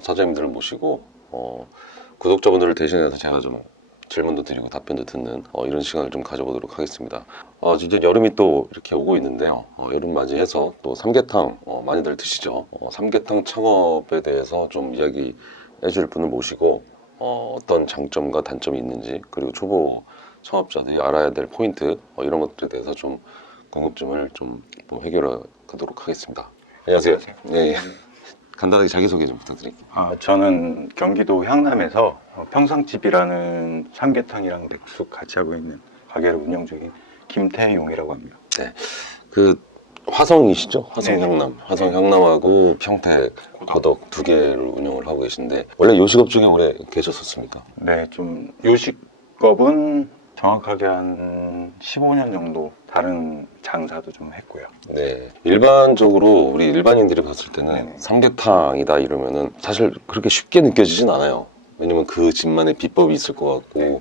사장님들을 모시고 어, 구독자분들을 대신해서 제가 좀 질문도 드리고 답변도 듣는 어, 이런 시간을 좀 가져보도록 하겠습니다. 어, 진짜 여름이 또 이렇게 오고 있는데요. 어, 여름 맞이해서 또 삼계탕 어, 많이들 드시죠. 어, 삼계탕 창업에 대해서 좀 이야기 해줄 분을 모시고 어, 어떤 장점과 단점이 있는지 그리고 초보 창업자들이 알아야 될 포인트 어, 이런 것들에 대해서 좀 궁금증을 좀뭐 해결하도록 하겠습니다. 안녕하세요. 네. 간단하게 자기소개 좀 부탁드릴게요. 아, 저는 경기도 향남에서 어, 평상집이라는 삼계탕이랑 백숙 같이 하고 있는 가게를 운영 중인 김태용이라고 합니다. 그 화성이시죠? 화성 네네. 향남. 화성 향남하고 평택 고덕 두 개를 운영을 하고 계신데 원래 요식업 중에 오래 계셨었습니까? 네, 좀 요식업은 정확하게 한 15년 정도 다른 장사도 좀 했고요. 네. 일반적으로 우리 일반인들이 봤을 때는 네네. 삼계탕이다 이러면은 사실 그렇게 쉽게 느껴지진 않아요. 왜냐면 그 집만의 비법이 있을 것 같고 네.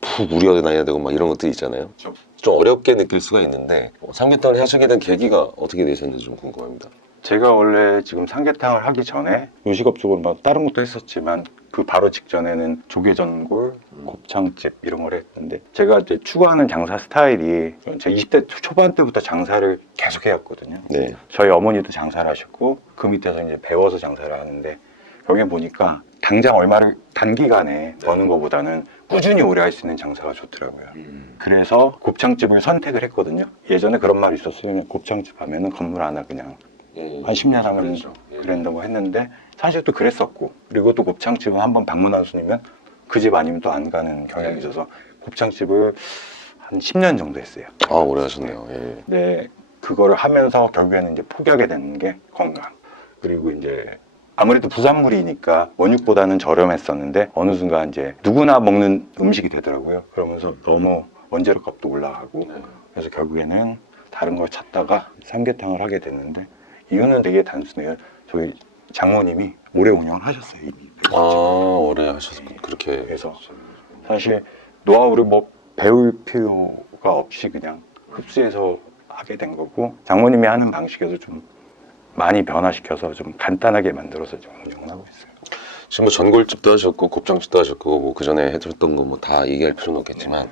푹 우려야 나야 되고 막 이런 것들이 있잖아요. 좀 어렵게 느낄 수가 있는데 어, 삼계탕을 하시게 된 계기가 어떻게 되셨는지 좀 궁금합니다. 제가 원래 지금 삼계탕을 하기 전에 요식업 쪽으로 막 다른 것도 했었지만 그 바로 직전에는 조개전골, 곱창집 이런 걸 했는데 제가 이제 추구하는 장사 스타일이 제 20대 초반 때부터 장사를 계속 해왔거든요. 네. 저희 어머니도 장사를 하셨고 그 밑에서 이제 배워서 장사를 하는데 여기 보니까 당장 얼마를 단기간에 버는 것보다는 꾸준히 오래 할 수 있는 장사가 좋더라고요. 그래서 곱창집을 선택을 했거든요. 예전에 그런 말이 있었어요. 곱창집 하면은 건물 하나 그냥 예. 한 10년 하면 그랬다고 했는데 사실 또 그랬었고 그리고 또 곱창집은 한번 방문한 손이면 그집 아니면 또 안 가는 경향이 있어서 곱창집을 한 10년 정도 했어요. 아 오래 하셨네요. 예. 근데 그거를 하면서 결국에는 이제 포기하게 되는 게 건강. 그리고 이제 아무래도 부산물이니까 원육보다는 저렴했었는데 어느 순간 이제 누구나 먹는 음식이 되더라고요. 그러면서 너무 원재료 값도 올라가고 그래서 결국에는 다른 걸 찾다가 삼계탕을 하게 됐는데 이유는 되게 단순해요. 저희 장모님이 오래 운영을 하셨어요 이미. 아 오래 하셨 그렇게 그래서 사실 노하우를 뭐 배울 필요가 없이 그냥 흡수해서 하게 된 거고 장모님이 하는 방식에도 좀 많이 변화시켜서 좀 간단하게 만들어서 좀 운영을 하고 있어요. 지금 뭐 전골집도 하셨고 곱창집도 하셨고 뭐 그 전에 해드렸던 거 뭐 다 얘기할 필요는 없겠지만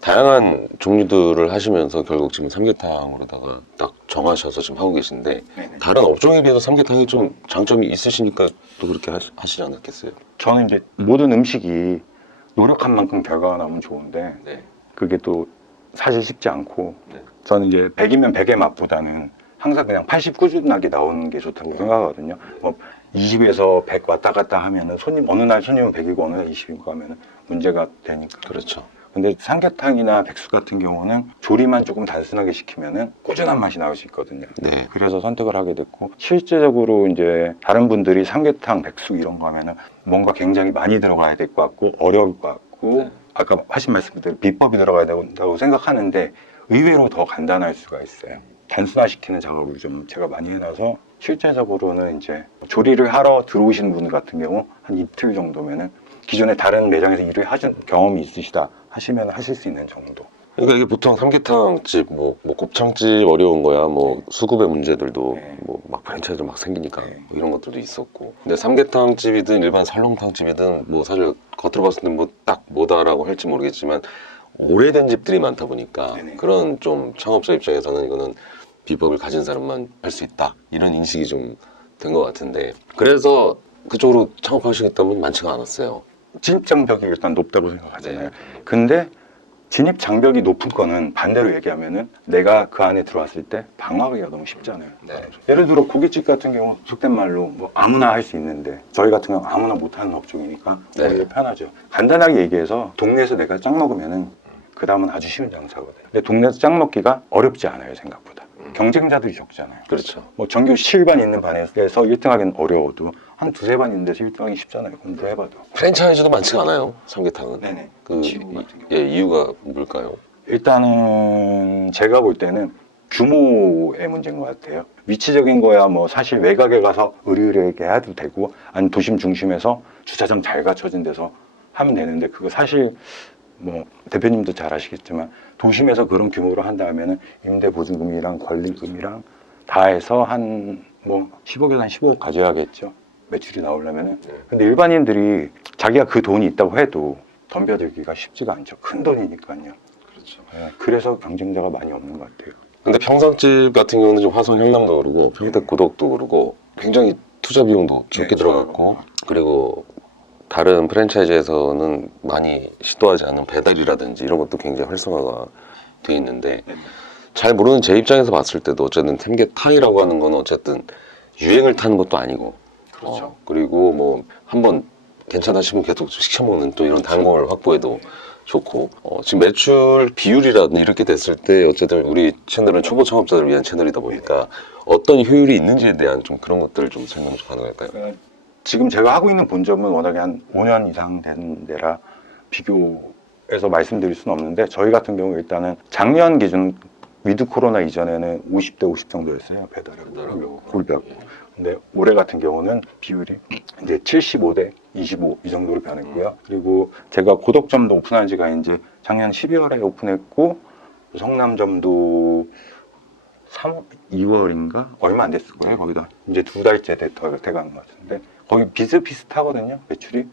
다양한 종류들을 하시면서 결국 지금 삼계탕으로다가 딱 정하셔서 지금 하고 계신데 네네. 다른 업종에 비해서 삼계탕이 좀 장점이 있으시니까 또 그렇게 하시, 하시지 않았겠어요? 저는 이제 모든 음식이 노력한 만큼 결과가 나오면 좋은데 네. 그게 또 사실 쉽지 않고 네. 저는 이제 100이면 100의 맛보다는 항상 그냥 80 꾸준하게 나오는 게 좋다고 생각하거든요. 뭐 20에서 100 왔다 갔다 하면은 손님 어느 날 손님은 100이고 어느 날 20이고 하면은 문제가 되니까. 그렇죠. 근데 삼계탕이나 백숙 같은 경우는 조리만 조금 단순하게 시키면은 꾸준한 맛이 나올 수 있거든요. 네. 그래서 선택을 하게 됐고 실제적으로 이제 다른 분들이 삼계탕, 백숙 이런 거 하면은 뭔가 굉장히 많이 들어가야 될 것 같고 어려울 것 같고 네. 아까 하신 말씀대로 비법이 들어가야 된다고 생각하는데 의외로 더 간단할 수가 있어요. 단순화시키는 작업을 좀 제가 많이 해놔서 실제적으로는 이제 조리를 하러 들어오시는 분 같은 경우 한 이틀 정도면은 기존에 다른 매장에서 일을 하신 경험이 있으시다 하시면 하실 수 있는 정도. 그러니까 이게 보통 삼계탕집, 뭐, 뭐 곱창집 어려운 거야, 뭐 수급의 문제들도 네. 뭐막 프랜차이즈 막 생기니까 네. 뭐 이런 것들도 있었고. 근데 삼계탕집이든 일반 설렁탕집이든 뭐 사실 겉으로 봤을 때뭐딱 뭐다라고 할지 모르겠지만 오래된 집들이 많다 보니까. 그런 좀 창업자 입장에서는 이거는 비법을 가진 사람만 할 수 있다 이런 인식이 좀 된 것 같은데 그래서 그쪽으로 창업하시겠다는 분 많지가 않았어요. 진입 장벽이 일단 높다고 생각하잖아요. 네. 근데 진입 장벽이 높은 거는 반대로 얘기하면은 내가 그 안에 들어왔을 때 방어하기가 너무 쉽잖아요. 네. 예를 들어 고깃집 같은 경우 속된 말로 뭐 아무나 할 수 있는데 저희 같은 경우 아무나 못하는 업종이니까 네. 오히려 편하죠. 간단하게 얘기해서 동네에서 내가 짱 먹으면은 그 다음은 아주 쉬운 장사거든요. 근데 동네에서 짱 먹기가 어렵지 않아요 생각보다. 음. 경쟁자들이 적잖아요. 그렇죠. 뭐 전교 7반 있는 반에서 1등하기는 어려워도 한 두세 반 있는데 1등하기 쉽잖아요. 공부해봐도. 프랜차이즈도 많지가 않아요. 삼계탕은. 네네. 그 지금 같은 경우. 예, 이유가 뭘까요? 일단은 제가 볼 때는 규모의 문제인 것 같아요. 위치적인 거야 뭐 사실 외곽에 가서 의리의리하게 해도 되고 아니 도심 중심에서 주차장 잘 갖춰진 데서 하면 되는데 그거 사실 뭐 대표님도 잘 아시겠지만 도심에서 그런 규모로 한다면은 임대 보증금이랑 권리금이랑 다 해서 한 뭐 10억에서 한 15억 가져야겠죠. 매출이 나오려면은. 근데 일반인들이 자기가 그 돈이 있다고 해도 덤벼들기가 쉽지가 않죠. 큰 돈이니까요. 그렇죠. 네, 그래서 경쟁자가 많이 없는 것 같아요. 근데 평상집 같은 경우는 좀 화성 향남도 그러고 평택 고덕도 그러고 굉장히 투자 비용도 적게 네, 들어갔고 그리고 다른 프랜차이즈에서는 많이 시도하지 않은 배달이라든지 이런 것도 굉장히 활성화가 돼 있는데 네. 잘 모르는 제 입장에서 봤을 때도 어쨌든 템게타이라고 하는 거는 어쨌든 유행을 타는 것도 아니고 그렇죠. 어, 그리고 뭐 한번 괜찮다 싶으면 계속 시켜 먹는 또 이런 단골 확보에도 좋고 어, 지금 매출 비율이라든지 이렇게 됐을 때 어쨌든 우리 채널은 초보 창업자들을 위한 채널이다 보니까 어떤 효율이 있는지에 대한 좀 그런 것들을 좀 설명 좀 가능할까요? 어, 지금 제가 하고 있는 본점은 워낙에 한 5년 이상 된 데라 비교해서 말씀드릴 수는 없는데 저희 같은 경우 일단은 작년 기준 위드 코로나 이전에는 50대 50 정도였어요 배달하고. 굴벽 근데 올해 같은 경우는 비율이 이제 75대 25 이 정도로 변했고요. 그리고 제가 고덕점도 오픈한 지가 이제 작년 12월에 오픈했고 성남점도 3, 2월인가? 얼마 안 됐을 거예요 거기다. 이제 두 달째 돼가는 것 같은데 거의 비슷비슷하거든요 매출이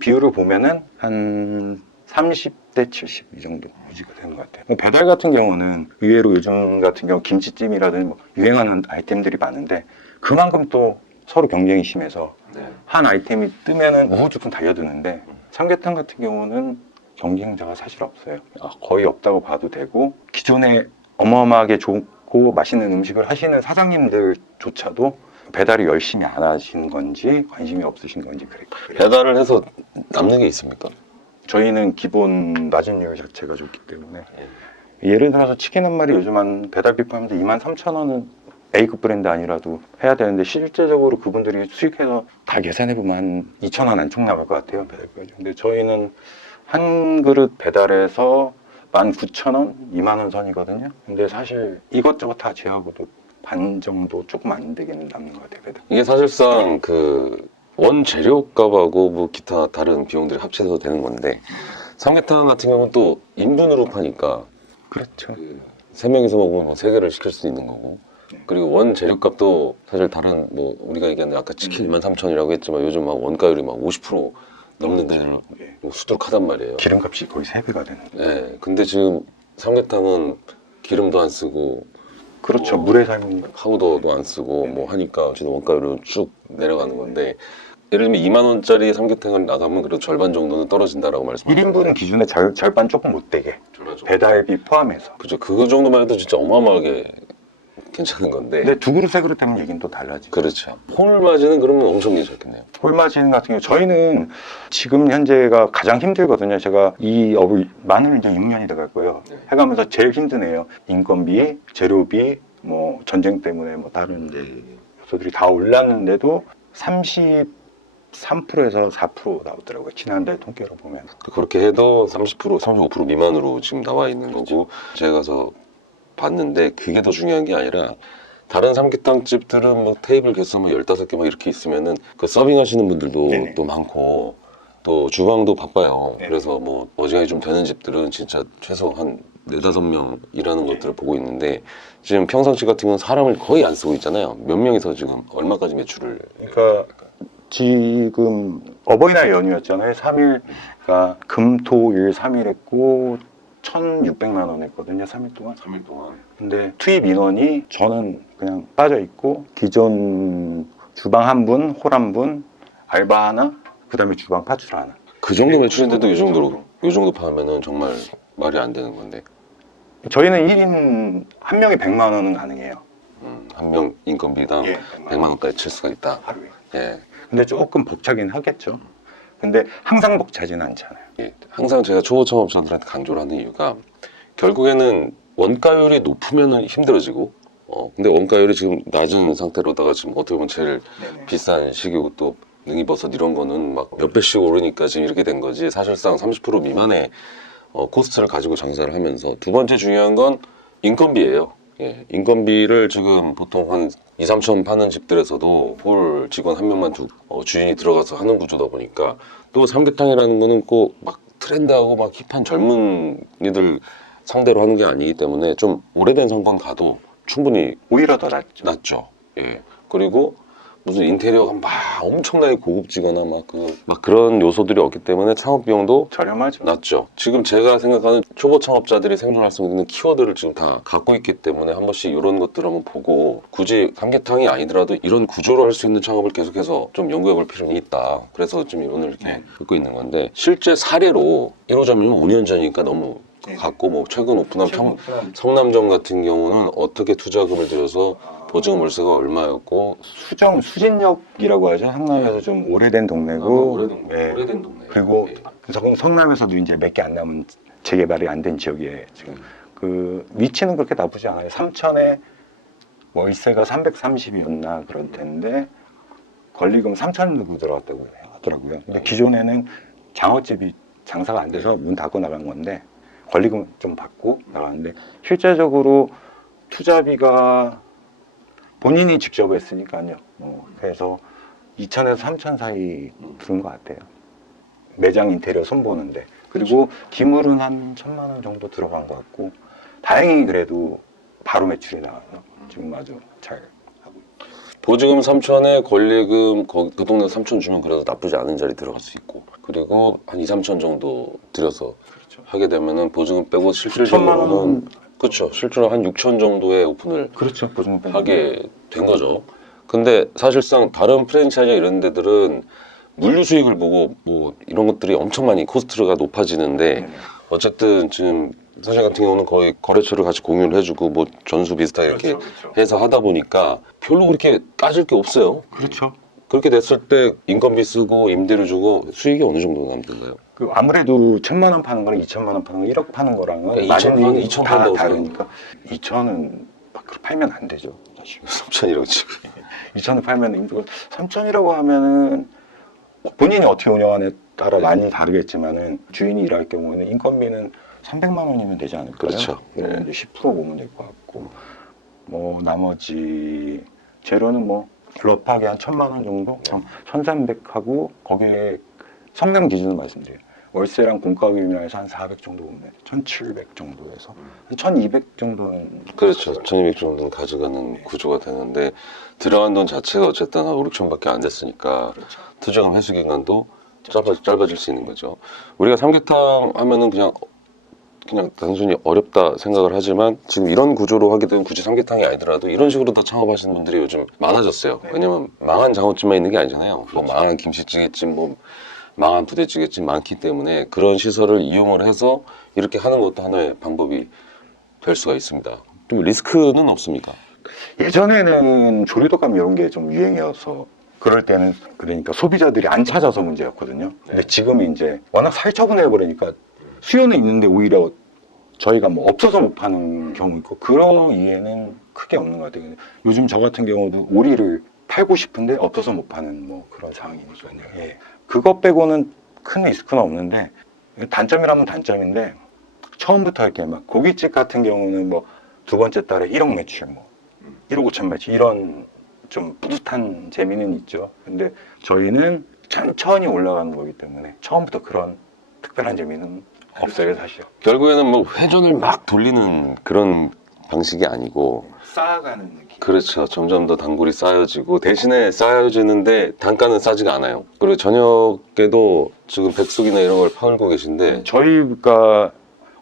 비율을 보면은 한 30대 70 이 정도 유지가 되는 것 같아요 뭐 배달 같은 경우는 의외로 요즘 같은 경우 김치찜이라든지 뭐 유행하는 아이템들이 많은데 그만큼 또 서로 경쟁이 심해서 네. 한 아이템이 뜨면은 우후죽순 달려드는데 삼계탕 같은 경우는 경쟁자가 사실 없어요. 아, 거의 없다고 봐도 되고 기존에 어마어마하게 좋고 맛있는 음식을 하시는 사장님들조차도 배달을 열심히 안 하신 건지 관심이 없으신 건지 그래요. 배달을 해서 남는 게 있습니까? 저희는 기본 마진율 자체가 좋기 때문에 예를 들어서 치킨 한 마리 요즘 한 배달비 포함해서 2만 3천 원은 A급 브랜드 아니라도 해야 되는데 실제적으로 그분들이 수익해서 다 계산해 보면 한 2천 원 안쪽 나올 것 같아요 배달비가 근데 저희는 한 그릇 배달해서 19,000원, 2만 원 선이거든요 근데 사실 이것저것 다 제하고도 반 정도 조금 안 되긴 남는 것 같아요 이게 사실상 그 원재료 값하고 뭐 기타 다른 비용들이 합쳐서 되는 건데 삼계탕 같은 경우는 또 인분으로 파니까 그렇죠. 그세 명이서 먹으면 뭐세 개를 시킬 수도 있는 거고. 그리고 원 재료값도 사실 다른 뭐 우리가 얘기하는 아까 치킨 2만 3천이라고 했지만 요즘 막 원가율이 막 50% 넘는 데는 예. 뭐 수두룩하단 말이에요. 기름값이 거의 3배가 되는. 네, 근데 지금 삼계탕은 기름도 안 쓰고 그렇죠 어. 물에 삶은 파우더도 안 쓰고 뭐 하니까 지금 원가율은 쭉 내려가는 건데 예를 들면 2만 원짜리 삼계탕을 나가면 그래도 절반 정도는 떨어진다라고 말씀하셨어요. 1인분 기준에 절, 절반 조금 못 되게. 배달비 포함해서 그죠. 그거 정도만 해도 진짜 어마어마하게 괜찮은 건데. 근데 두 그릇 세 그릇 되면 얘기는 또 달라지죠 그렇죠. 홀 마진은 그러면 엄청 괜찮겠네요. 홀마진 같은 경우 저희는 지금 현재가 가장 힘들거든요. 제가 이 업을 만을 이제 6년이 돼갈 거예요. 네. 해가면서 제일 힘드네요. 인건비, 재료비, 뭐 전쟁 때문에 뭐 다른 이제 요소들이 다 올랐는데도 33%에서 4% 나오더라고요. 지난달 통계로 보면. 그렇게 해도 30% 35% 미만으로 지금 나와 있는 거고 제가 가서 봤는데 그게 더 중요한 게 아니라 다른 삼계탕 집들은 뭐 테이블 개수 뭐 15개 막 이렇게 있으면은 그 서빙 하시는 분들도 네네. 또 많고 또 주방도 바빠요. 네. 그래서 뭐 어지간히 좀 되는 집들은 진짜 최소 한 네다섯 명 일하는 것들을 보고 있는데 지금 평상시 같은 경우는 사람을 거의 안 쓰고 있잖아요. 몇 명이서 지금 얼마까지 매출을 그러니까 지금 어버이날 연휴였잖아요. 3일가 금토일 3일 했고 1,600만 원 했거든요. 3일 동안. 3일 동안 근데 투입 인원이 저는 그냥 빠져 있고 기존 주방 한 분, 홀 한 분, 알바 하나, 그다음에 주방 파출 하나. 그 정도 매출인데도 이 정도로 이 정도 파면은 정말 말이 안 되는 건데 저희는 1인 한 명이 100만 원은 가능해요. 음, 한 명 인건비당 예, 100만 원까지 칠 수가 있다. 하루에. 예. 근데 조금 벅차긴 하겠죠. 근데 항상 벅차지는 않잖아요. 예. 항상 제가 초보 창업자들한테 강조를 하는 이유가 결국에는 원가율이 높으면 힘들어지고 어, 근데 원가율이 지금 낮은 상태로다가 지금 어떻게 보면 제일 네네. 비싼 식이고 또 능이버섯 이런 거는 막 몇 배씩 오르니까 지금 이렇게 된 거지 사실상 30% 미만의 어, 코스트를 가지고 장사를 하면서 두 번째 중요한 건 인건비예요. 예, 인건비를 지금 보통 한 2, 3천 파는 집들에서도 홀 직원 한 명만 두 어, 주인이 들어가서 하는 구조다 보니까 또 삼계탕이라는 거는 꼭 막 트렌드하고 막 힙한 젊은이들 상대로 하는 게 아니기 때문에 좀 오래된 상권 가도 충분히 오히려 더 낫죠. 낮죠. 예. 그리고 무슨 인테리어가 막 엄청나게 고급지거나 막, 그, 막 그런 요소들이 없기 때문에 창업 비용도 저렴하죠. 낮죠. 지금 제가 생각하는 초보 창업자들이 생존할 수 있는 키워드를 지금 다 갖고 있기 때문에 한 번씩 이런 것들 한번 보고 굳이 삼계탕이 아니더라도 이런 구조로 할 수 있는 창업을 계속해서 좀 연구해 볼 필요는 있다. 그래서 지금 오늘 이렇게 네. 듣고 있는 건데 실제 사례로 1호점이면 5년 전이니까 너무 네. 갖고 뭐 최근 오픈한 평, 성남점 같은 경우는 어떻게 투자금을 들여서 보증 월세가 얼마였고 수정 수진역이라고 하죠. 성남에서 좀 오래된 동네고. 아, 오래된, 네. 오래된 동네. 그리고 예. 성- 성남에서도 이제 몇 개 안 남은 재개발이 안 된 지역이에요. 지금 그 위치는 그렇게 나쁘지 않아요. 삼천에 월세가 330이었나 그럴 텐데 권리금 3천 정도 들어갔다고 하더라고요. 근데 기존에는 장어집이 장사가 안 돼서 문 닫고 나간 건데 권리금 좀 받고 나갔는데 실제적으로 투자비가 본인이 직접 했으니까요. 어, 그래서 2천에서 3천 사이 드는 것 같아요. 매장 인테리어 손보는데 그리고 기물은 한 천만 원 정도 들어간 것 같고 다행히 그래도 바로 매출이 나와서 지금 아주 잘 하고. 보증금 3천에 권리금 거- 그 동네 3천 주면 그래도 나쁘지 않은 자리 들어갈 수 있고 그리고 한 2, 3천 정도 들여서 그렇죠. 하게 되면은 보증금 빼고 9천만 실질적으로는 원 그렇죠 실제로 한 6천 정도의 오픈을 그렇죠 보증 빼고. 하게 된 거죠. 근데 사실상 다른 프랜차이즈 이런 데들은 물류 수익을 보고 뭐 이런 것들이 엄청 많이 코스트가 높아지는데 네네. 어쨌든 지금 사실 같은 경우는 거의 거래처를 같이 공유를 해주고 뭐 전수 비슷하게 이렇게 그렇죠, 그렇죠. 해서 하다 보니까 별로 그렇게 까질 게 없어요. 그렇죠. 그렇게 됐을 때 인건비 쓰고 임대료 주고 수익이 어느 정도 남던가요? 그 아무래도 천만 원 파는 거랑 이천만 원 파는 거, 1억 파는 거랑은 그러니까 이천 판, 마진이 이천 다 판다고 다르니까 2천은 밖으로 팔면 안 되죠. 사실. 3천이라고 지금. 2천을 팔면 힘들고 3천이라고 하면은 본인이 어떻게 운영하느냐에 따라 많이 다르겠지만은 주인이 일할 경우에는 인건비는 300만 원이면 되지 않을까요? 그렇죠. 네, 이제 10% 보면 될 것 같고 뭐 나머지 재료는 뭐 럽하게 한 천만 원 정도, 1,300하고 거기에 성능 기준으로 말씀드려요. 월세랑 공가 비율에서 한 400 정도 보면 1,700 정도에서 한 1,200 정도는 그렇죠. 1200 정도는 가져가는 구조가 되는데 들어간 돈 자체가 어쨌든 한 5, 6천밖에 안 됐으니까 그렇죠. 투자금 회수 기간도 짧아, 짧아질 수 있는 거죠. 우리가 삼계탕 하면은 그냥 그냥 단순히 어렵다 생각을 하지만 지금 이런 구조로 하게 되면 굳이 삼계탕이 아니더라도 이런 식으로 다 창업하시는 분들이 요즘 많아졌어요. 네. 왜냐면 망한 장어집만 있는 게 아니잖아요. 뭐 망한 김치찌개집, 뭐 망한 부대찌개집 많기 때문에 그런 시설을 이용을 해서 이렇게 하는 것도 하나의 방법이 될 수가 있습니다. 좀 리스크는 없습니까? 예전에는 조리독감 이런 게 좀 유행이어서 그럴 때는 그러니까 소비자들이 안 찾아서 문제였거든요. 근데 지금은 이제 워낙 살처분해 버리니까 수요는 있는데 오히려 저희가 뭐 없어서 못 파는 경우 있고 그런 이해는 크게 없는 것 같아요. 요즘 저 같은 경우도 오리를 팔고 싶은데 없어서 못 파는 뭐 그런 상황이니까요. 예. 그것 빼고는 큰 리스크는 없는데 단점이라면 단점인데 처음부터 이렇게 막 고깃집 같은 경우는 뭐 두 번째 달에 1억 매출 뭐 1억 5천 매출 이런 좀 뿌듯한 재미는 있죠. 근데 저희는 천천히 올라가는 거기 때문에 처음부터 그런 특별한 재미는 없어요 사실. 결국에는 뭐 회전을 막 돌리는 그런 방식이 아니고 쌓아가는 느낌. 그렇죠. 점점 더 단골이 쌓여지고 대신에 쌓여지는데 단가는 싸지가 않아요. 그리고 저녁에도 지금 백숙이나 이런 걸 팔고 계신데 저희가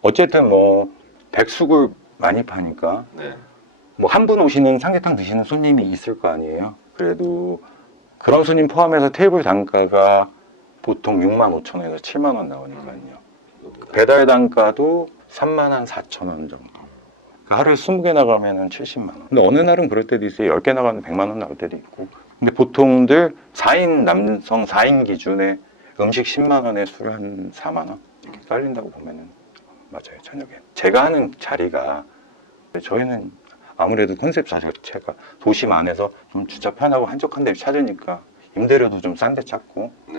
어쨌든 뭐 백숙을 많이 파니까 뭐한 분 오시는 삼계탕 드시는 손님이 있을 거 아니에요. 그래도 그런 손님 포함해서 테이블 단가가 보통 6만 5천 원에서 7만 원 나오니까요. 배달 단가도 3만 한 4천 원 정도. 그 하루에 20개 나가면은 70만 원. 근데 어느 날은 그럴 때도 있어요. 10개 나가면 100만 원 나올 때도 있고. 근데 보통들 4인 남성 4인 기준에 음식 10만 원에 술 한 4만 원 이렇게 깔린다고 보면은 맞아요 저녁에. 제가 하는 자리가 저희는 아무래도 컨셉 자체가 도심 안에서 좀 주차 편하고 한적한 데 찾으니까 임대료도 좀 싼 데 찾고 네.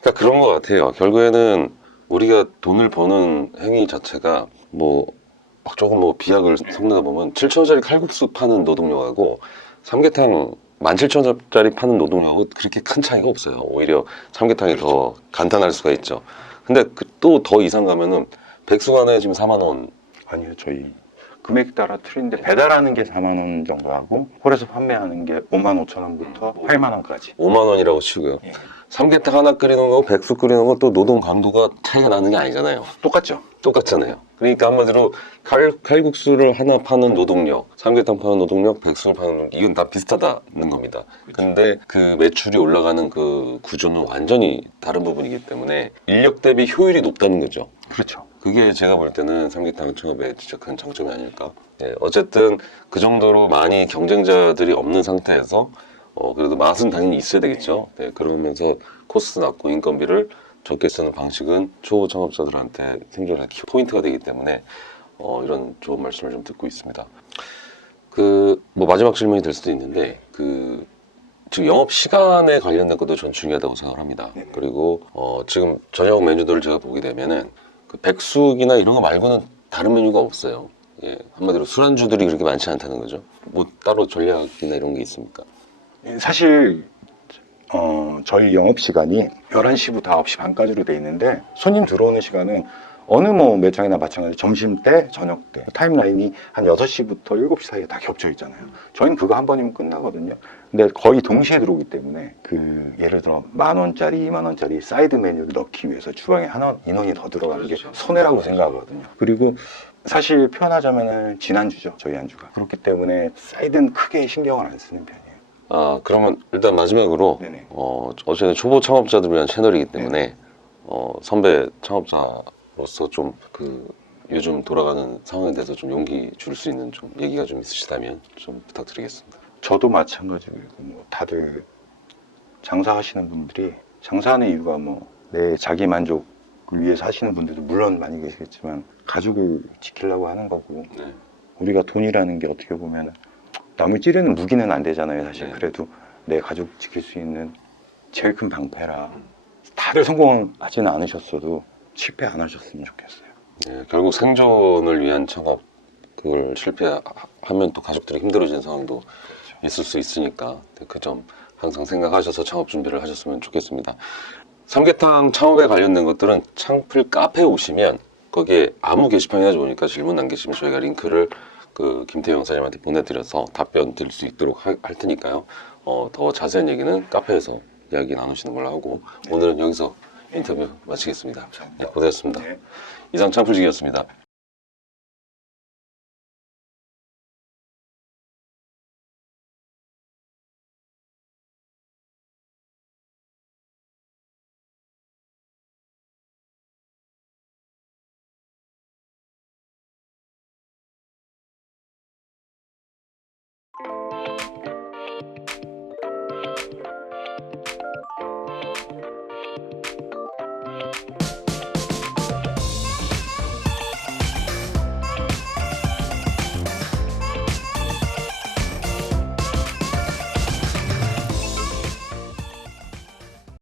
그러니까 그런 것 같아요. 결국에는 우리가 돈을 버는 행위 자체가 뭐 막 조금 뭐 비약을 섞는다 보면 7천원짜리 칼국수 파는 노동력하고 삼계탕 17,000원짜리 파는 노동력하고 그렇게 큰 차이가 없어요. 오히려 삼계탕이 더 간단할 수가 있죠. 근데 또 더 이상 가면은 백숙 하나에 지금 4만 원. 아니요 저희 금액 따라 틀린데 배달하는 게 4만 원 정도 하고 홀에서 판매하는 게 5만 5천 원부터 8만 원까지 5만 원이라고 치고요. 예. 삼계탕 하나 끓이는 거, 백숙 끓이는 거 또 노동 강도가 차이가 나는 게 아니잖아요. 똑같죠? 똑같잖아요. 그러니까 한마디로 칼, 칼국수를 하나 파는 노동력, 삼계탕 파는 노동력, 백숙을 파는 노동력, 이건 다 비슷하다는 겁니다. 근데 그 매출이 올라가는 그 구조는 완전히 다른 부분이기 때문에 인력 대비 효율이 높다는 거죠. 그렇죠 그게 제가 볼 때는 삼계탕 창업의 진짜 큰 장점이 아닐까. 예, 어쨌든 그 정도로 많이 경쟁자들이 없는 상태에서 어, 그래도 맛은 당연히 있어야 되겠죠. 네, 그러면서 코스 낮고 인건비를 적게 쓰는 방식은 초보 창업자들한테 생존의 키 포인트가 되기 때문에 어, 이런 좋은 말씀을 좀 듣고 있습니다. 그 뭐 마지막 질문이 될 수도 있는데 그 지금 영업 시간에 관련된 것도 전 중요하다고 생각을 합니다. 네네. 그리고 어, 지금 저녁 메뉴들을 제가 보게 되면은 그 백숙이나 이런 거 말고는 다른 메뉴가 없어요. 예, 한마디로 술안주들이 그렇게 많지 않다는 거죠. 뭐 따로 전략이나 이런 게 있습니까? 사실 어, 저희 영업 시간이 11시부터 9시 반까지로 돼 있는데 손님 들어오는 시간은 어느 뭐 매장이나 마찬가지 점심 때, 저녁 때 타임라인이 한 6시부터 7시 사이에 다 겹쳐 있잖아요. 저희는 그거 한 번이면 끝나거든요. 근데 거의 동시에 들어오기 때문에 그 예를 들어 만 원짜리, 이만 원짜리 사이드 메뉴를 넣기 위해서 추가에 하나 인원이 더 들어가는 게 손해라고 생각하거든요. 그리고 사실 표현하자면은 지난주죠. 저희 안주가. 그렇기 때문에 사이드는 크게 신경을 안 쓰는 편이에요. 아 그러면 일단 마지막으로 네네. 어, 어쨌든 초보 창업자들을 위한 채널이기 때문에 어, 선배 창업자 로서 좀 그 요즘 돌아가는 상황에 대해서 좀 용기 줄 수 있는 좀 얘기가 좀 있으시다면 좀 부탁드리겠습니다. 저도 마찬가지고 뭐 다들 장사하시는 분들이 장사하는 이유가 뭐 내 자기 만족을 위해서 하시는 분들도 물론 많이 계시겠지만 가족을 지키려고 하는 거고 네. 우리가 돈이라는 게 어떻게 보면 남을 찌르는 무기는 안 되잖아요 사실 네. 그래도 내 가족 지킬 수 있는 제일 큰 방패라 다들 성공하지는 않으셨어도 실패 안 하셨으면 좋겠어요 예, 결국 생존을 위한 창업 그걸 실패하면 또 가족들이 힘들어지는 상황도 있을 수 있으니까 그 점 항상 생각하셔서 창업 준비를 하셨으면 좋겠습니다. 삼계탕 창업에 관련된 것들은 창플 카페에 오시면 거기에 아무 게시판이나 좋으니까 질문 남기시면 저희가 링크를 그 김태형 사장님한테 보내드려서 답변 드릴 수 있도록 하- 할 테니까요. 어, 더 자세한 얘기는 카페에서 이야기 나누시는 걸로 하고 오늘은 여기서 인터뷰 마치겠습니다. 네, 고생하셨습니다. 네. 이상 창풀지기였습니다.